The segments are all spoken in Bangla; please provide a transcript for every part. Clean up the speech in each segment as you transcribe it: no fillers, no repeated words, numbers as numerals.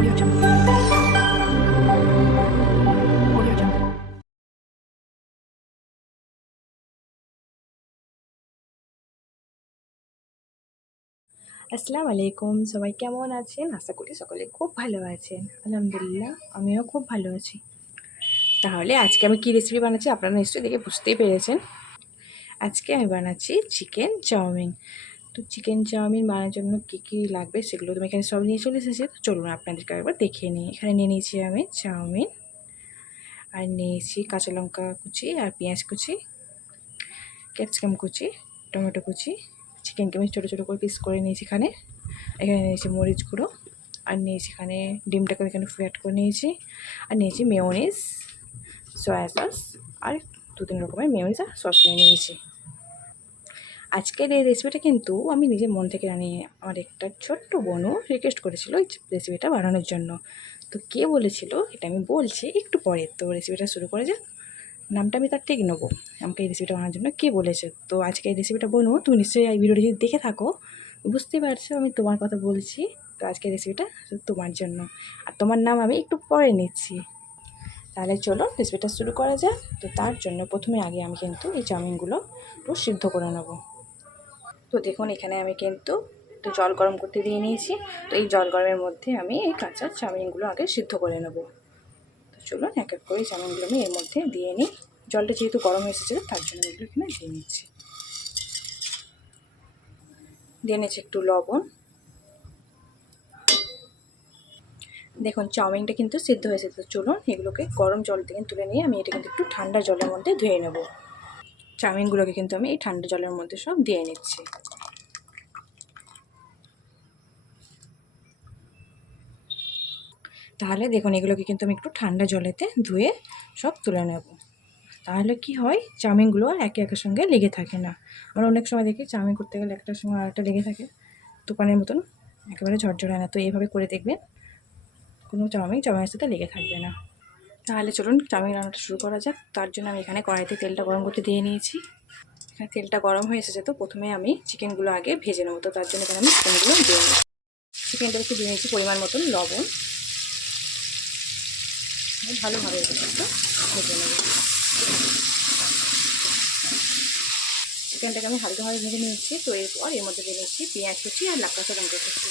Audio Jungle. Audio Jungle. আসসালামু আলাইকুম, সবাই কেমন আছেন? আশা করি সকলে খুব ভালো আছেন। আলহামদুলিল্লাহ আমিও খুব ভালো আছি। তাহলে আজকে আমি কী রেসিপি বানাচ্ছি আপনারা নিশ্চয়ই দেখে বুঝতেই পেরেছেন। আজকে আমি বানাচ্ছি চিকেন চাউমিন। তো চিকেন চাউমিন বানানোর জন্য কী কী লাগবে সেগুলো তুমি এখানে সব নিয়ে চলে এসেছি। তো চলুন আপনাদেরকে একবার দেখিয়ে নিই। এখানে নিয়ে নিয়েছি আমি চাউমিন, আর নিয়েছি কাঁচা লঙ্কা কুচি আর পেঁয়াজ কুচি, ক্যাপসিকাম কুচি, টমেটো কুচি। চিকেনকে আমি ছোটো ছোটো করে পিস করে নিয়েছি। এখানে নিয়েছি মরিচ গুঁড়ো, আর নিয়েছি এখানে ডিমটাকে এখানে ফ্রাই করে নিয়েছি, আর নিয়েছি মেয়োনিজ, সয়া সস, আর 2-3 রকমের মেয়োনিজ আর সস নিয়ে নিয়েছি। আজকের এই রেসিপিটা কিন্তু আমি নিজের মন থেকে বানিয়ে, আমার একটা ছোট্ট বোনও রিকোয়েস্ট করেছিল এই রেসিপিটা বানানোর জন্য। তো কে বলেছিল এটা আমি বলছি একটু পরে। তো রেসিপিটা শুরু করে যাক। নামটা আমি তার ঠিক নেবো, আমাকে এই রেসিপিটা বানানোর জন্য কে বলেছে। তো আজকে এই রেসিপিটা বোনও তুমি নিশ্চয়ই এই ভিডিওটি যদি দেখে থাকো বুঝতেই পারছো আমি তোমার কথা বলছি। তো আজকে রেসিপিটা তোমার জন্য, আর তোমার নাম আমি একটু পরে নিচ্ছি। তাহলে চলো রেসিপিটা শুরু করা যাক। তো তার জন্য প্রথমে আগে আমি কিন্তু এই চাউমিনগুলো একটু সিদ্ধ করে নেব। তো দেখুন এখানে আমি কিন্তু একটু জল গরম করতে দিয়ে নিয়েছি। তো এই জল গরমের মধ্যে আমি এই কাঁচা চাউমিনগুলো আগে সিদ্ধ করে নেব। তো চলুন এক এক করে চাউমিনগুলো আমি এর মধ্যে দিয়ে নিই। জলটা যেহেতু গরম হয়ে এসেছে তার জন্য এগুলো এখানে দিয়ে নিচ্ছি। দিয়ে নিচ্ছি একটু লবণ। দেখুন চাউমিনটা কিন্তু সিদ্ধ হয়েছে। তো চলুন এগুলোকে গরম জল থেকে তুলে নিয়ে আমি এটা কিন্তু একটু ঠান্ডা জলের মধ্যে ধুয়ে নেব। চাউমিনগুলোকে কিন্তু আমি এই ঠান্ডা জলের মধ্যে সব দিয়ে নিচ্ছি। তাহলে দেখুন এগুলোকে কিন্তু আমি একটু ঠান্ডা জলেতে ধুয়ে সব তুলে নেব। তাহলে কি হয়, চাউমিনগুলো আর একে একের সঙ্গে লেগে থাকে না। আমরা অনেক সময় দেখি চাউমিন করতে গেলে একটার সঙ্গে আরেকটা লেগে থাকে, দোকানের মতন একেবারে ঝরঝরে হয় না। তো এইভাবে করে দেখবেন কোনো চাউমিনের সাথে লেগে থাকবে না। তাহলে চলুন চাউমিন রান্নাটা শুরু করা যাক। তার জন্য আমি এখানে কড়াইতে তেলটা গরম করতে দিয়ে নিয়েছি। এখানে তেলটা গরম হয়ে এসেছে। তো প্রথমে আমি চিকেনগুলো আগে ভেজে নেবো। তো তার জন্য এখানে আমি চিকেনগুলো দিয়ে নিই। চিকেনটা একটু দিয়ে নিয়েছি পরিমাণ মতন লবণ, ভালোভাবে একটু ভেজে নেব। চিকেনটাকে আমি হালকাভাবে ভেজে নিয়েছি। তো এরপর এর মধ্যে দিয়ে নিচ্ছি পেঁয়াজ কুচি আর কাঁচা লঙ্কা কুচি,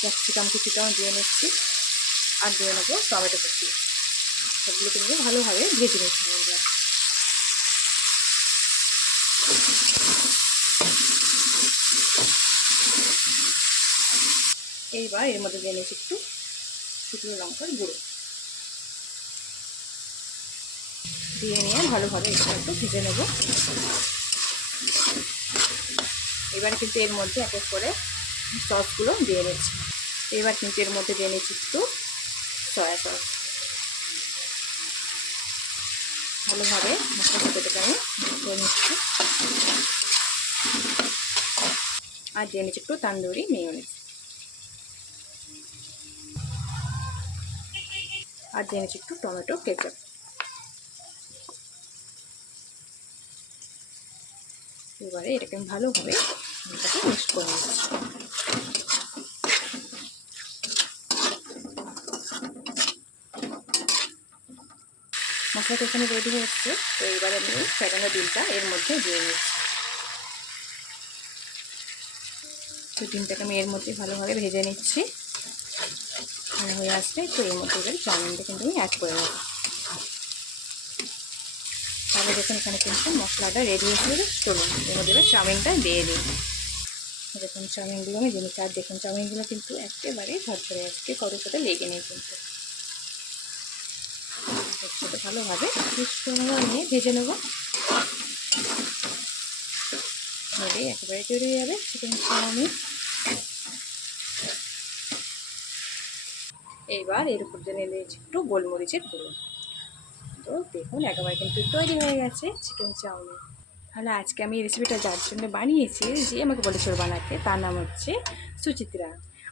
ক্যাপসিকাম কুচিটাও দিয়ে নিচ্ছি, আর দিয়ে নেবো টমেটো কুচি। সবগুলোকে নিয়ে ভালোভাবে ভেজে নিচ্ছি আমরা। এইবার এর মধ্যে দিয়ে নিচ্ছি একটু শুকনো লঙ্কার গুঁড়ো, দিয়ে নিয়ে ভালোভাবে একটু ভেজে নেব। এবার কিন্তু এর মধ্যে এক এক করে সসগুলো দিয়ে নিচ্ছি। এবার কিন্তু এর মধ্যে দিয়ে নিচ্ছি একটু সয়া সস। ভালোভাবে মশলার সাথে আমি করে নিচ্ছি। আর দিয়ে নিচ্ছি একটু তান্দুরি মেয়োনিজ, আর দিয়ে নিচ্ছি একটু টমেটো কেচাপ। এবারে এটাকে আমি ভালোভাবে মিক্স করে নিচ্ছি। মশলাটা এখানে রেডি হয়ে এসছে। তো এবারে আমি ফেটানো ডিমটা এর মধ্যে দিয়ে নিচ্ছি। তো ডিমটাকে আমি এর মধ্যে ভালোভাবে ভেজে নিচ্ছি। ভালো হয়ে আসবে। তো এর মধ্যে এবার চাউমিনটা কিন্তু আমি অ্যাড করে নেব। তাহলে দেখুন এখানে কিন্তু মশলাটা রেডি হয়ে গেছে। চলুন এর মধ্যে এবার চাউমিনটা দিয়ে দিই। দেখুন চাউমিনগুলো আমি দিয়ে নিচ্ছি। আর দেখুন চাউমিনগুলো কিন্তু একেবারে ঝরঝরে আজকে কারোর সাথে লেগে নেই কিন্তু। এর সাথে ভালোভাবে মিক্স করে নিয়ে ভেজে নেব। ভেজে একেবারে তৈরি হয়ে যাবে চিকেন চাউমিন। এইবার এর উপর দিয়ে নিয়েছি একটু গোলমরিচের গুঁড়ো। তো দেখুন একেবারে কিন্তু তৈরি হয়ে গেছে চিকেন চাউমিন। তাহলে আজকে আমি এই রেসিপিটা যার জন্য বানিয়েছি, যে আমাকে বলেছিল বানাতে, তার নাম হচ্ছে সুচিত্রা।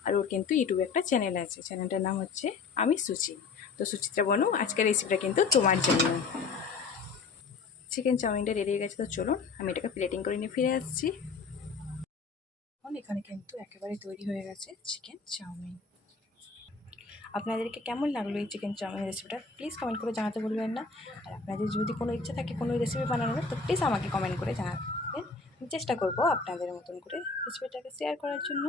আর ওর কিন্তু ইউটিউবে একটা চ্যানেল আছে, চ্যানেলটার নাম হচ্ছে আমি সুচি। তো সুচিত্রা বোনু আজকের রেসিপিটা কিন্তু তোমার জন্য। চিকেন চাউমিনটা রেডি হয়ে গেছে। তো চলুন আমি এটাকে প্লেটিং করে নিয়ে ফিরে আসছি। এখন এখানে কিন্তু একেবারে তৈরি হয়ে গেছে চিকেন চাউমিন। আপনাদেরকে কেমন লাগলো এই চিকেন চাউমিন রেসিপিটা প্লিজ কমেন্ট করে জানাতে বলবেন না। আর আপনাদের যদি কোনো ইচ্ছা থাকে কোনো রেসিপি বানানোর তো প্লিজ আমাকে কমেন্ট করে জানাবেন। আমি চেষ্টা করব আপনাদের মতন করে রেসিপিটাকে শেয়ার করার জন্য।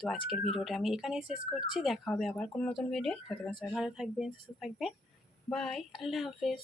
তো আজকের ভিডিওটা আমি এখানেই শেষ করছি। দেখা হবে আবার কোনো নতুন ভিডিও। ততক্ষণ সবাই ভালো থাকবেন, সুস্থ থাকবেন। বাই, আল্লাহ হাফেজ।